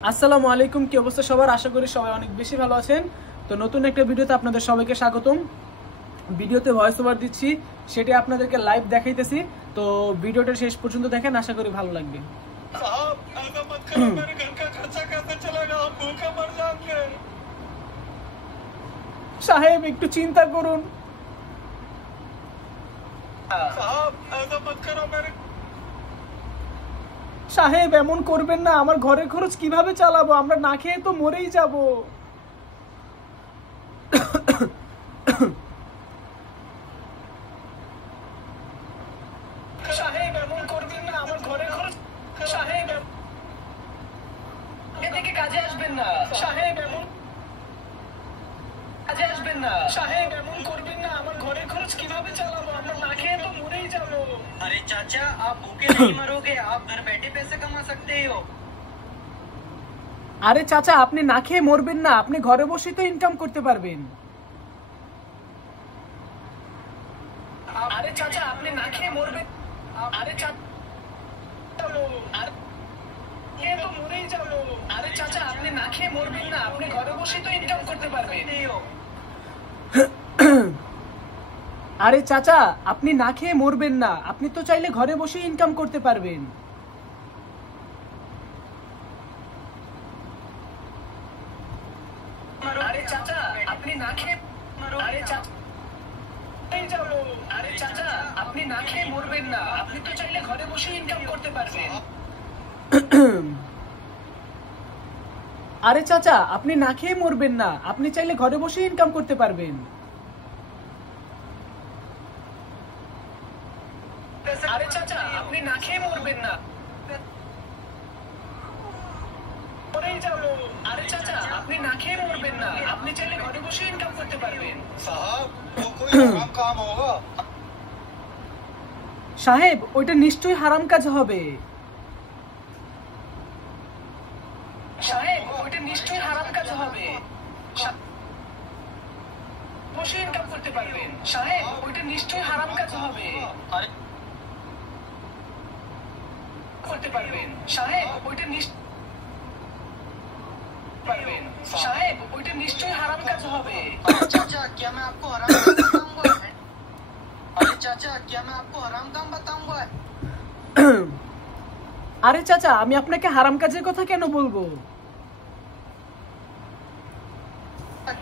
আসসালামু আলাইকুম, কি অবস্থা সবার? আশা করি সবাই অনেক বেশি ভালো আছেন। তো নতুন একটা ভিডিওতে আপনাদের সবাইকে স্বাগতম। ভিডিওতে ভয়েস ওভার দিচ্ছি, সেটা আপনাদেরকে লাইভ দেখাইতেছি। তো ভিডিওটা শেষ পর্যন্ত দেখেন, আশা করি ভালো লাগবে। সাহেব একটু চিন্তা করুন। সাহেব এমন করবেন না, আমার ঘরের খরচ কিভাবে চালাবো? আমরা না খেয়ে তো মরেই যাব। সাহেব এমন করবেন না, আমার ঘরের খরচ। সাহেব এদিকে কাজে আসবেন না। সাহেব এমন কাজে আসবেন না। সাহেব এমন করবেন না, আমার ঘরের খরচ কিভাবে চালাবো? আমরা না খেয়ে তো মরেই যাব। अरे चाचा, आप भूखे नहीं मरोगे, आप घर बैठे पैसे कमा सकते हो। আরে চাচা, আপনি না খেয়ে মরবেন না, আপনি ঘরে বসে তো ইনকাম করতে পারবেন। আরে চাচা, আপনি না খেয়ে মরবেন। আরে চাচা, তো মরেই যাব। আরে চাচা, আপনি না খেয়ে মরবেন না, আপনি ঘরে বসে তো ইনকাম করতে পারবেন। আরে চাচা, আপনি না খেয়ে মরবেন না, আপনি তো চাইলে ঘরে বসে ইনকাম করতে পারবেন। আরে চাচা, আপনি না খেয়ে আরে চাচা, আরে চাচা, আপনি না খেয়ে মরবেন না, আপনি তো চাইলে ঘরে বসে ইনকাম করতে পারবেন। আরে চাচা, আপনি না খেয়ে মরবেন না, আপনি চাইলে ঘরে বসে ইনকাম করতে পারবেন। আরে চাচা, আপনি না খেয়ে মরবেন না। আরে চাচা, আপনি না খেয়ে মরবেন না, আপনি চাইলে ঘরে বসে ইনকাম করতে পারবেন। সাহেব, ওইটা নিশ্চয়ই হারাম কাজ হবে। সাহেব, ওইটা নিশ্চয়ই হারাম কাজ হবে। বসে ইনকাম করতে পারবেন। সাহেব, ওইটা নিশ্চয়ই হারাম কাজ হবে। করতে পারবেন। সাহেব, ওইটা পারবেন। সাহেব, ওইটা নিশ্চয়ই হারাম কাজ হবে। चाचा, क्या मैं आपको हराम काम बताऊंगा? अरे चाचा, क्या मैं आपको हराम काम बताऊंगा? আরে চাচা, আমি আপনাকে হারাম কাজের কথা কেন বলবো?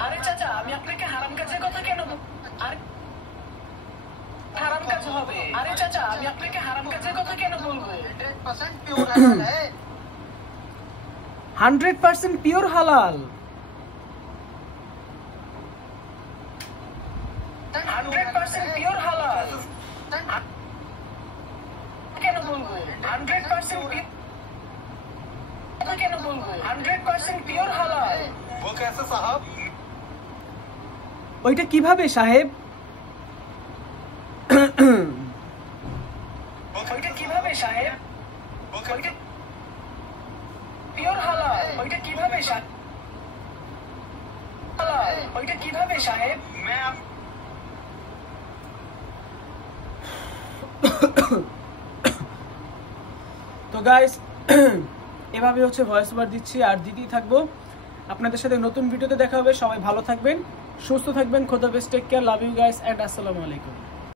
আরে চাচা, আমি আপনাকে হারাম কাজের কথা কেন বলবো? আরে হারাম কাজ হবে। আরে চাচা, আমি আপনাকে হারাম কাজের কথা কেন বলবো? 100% प्योर हलाल है। 100% পিওর হালাল। 100% পিওর হালাল কেন বলবো? 100% কেন বলবো? 100% পিওর হালাল। वो कैसे साहब? ওইটা কিভাবে সাহেব? ওইটা কিভাবে সাহেব? ওইটা পিওর হালাল। ওইটা কিভাবে সাহেব? হালাল। ওইটা কিভাবে সাহেব? मैं তো গাইস, এভাবে হচ্ছে ভয়েস ওভার দিচ্ছি আর দিতেই থাকবো। আপনাদের সাথে নতুন ভিডিওতে দেখা হবে। সবাই ভালো থাকবেন, সুস্থ থাকবেন। খোদা হাফেজ, take care, love you guys and আসসালামু আলাইকুম।